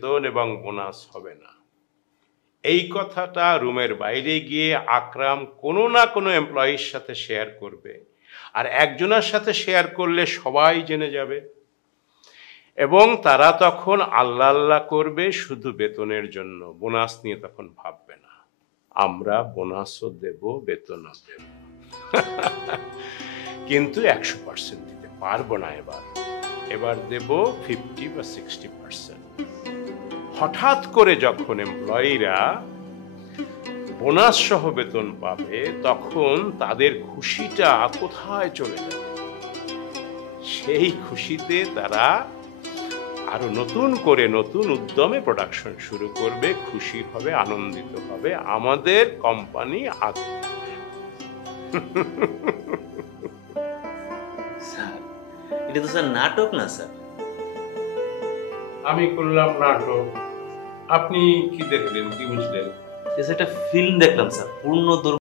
বেতন এবং বোনাস হবে না। এই কথাটা রুমের বাইরে গিয়ে আকরাম কোনো না কোনো এমপ্লয়ির সাথে শেয়ার করবে, আর একজনের সাথে শেয়ার করলে সবাই জেনে যাবে এবং তারা তখন আল্লাহ আল্লাহ করবে শুধু বেতনের জন্য, বোনাস নিয়ে তখন ভাববে না। আমরা বোনাসও দেব, বেতনও দেব, কিন্তু 100% দিতে পারবো না। এবার দেব 50 বা 60%। হঠাৎ করে যখন এমপ্লয়িরা বোনাস সহ বেতন পাবে তখন তাদের খুশিটা কোথায় চলে যাবে? সেই খুশিতে তারা আরো নতুন করে নতুন উদ্যমে প্রোডাকশন শুরু করবে, খুশি হবে, আনন্দিত হবে, আমাদের কোম্পানি আগে। স্যার এটা তো স্যার নাটক না স্যার। আমি করলাম নাটক, আপনি কি দেখলেন, কি বুঝলেন? একটা ফিল্ম দেখলাম স্যার, পূর্ণ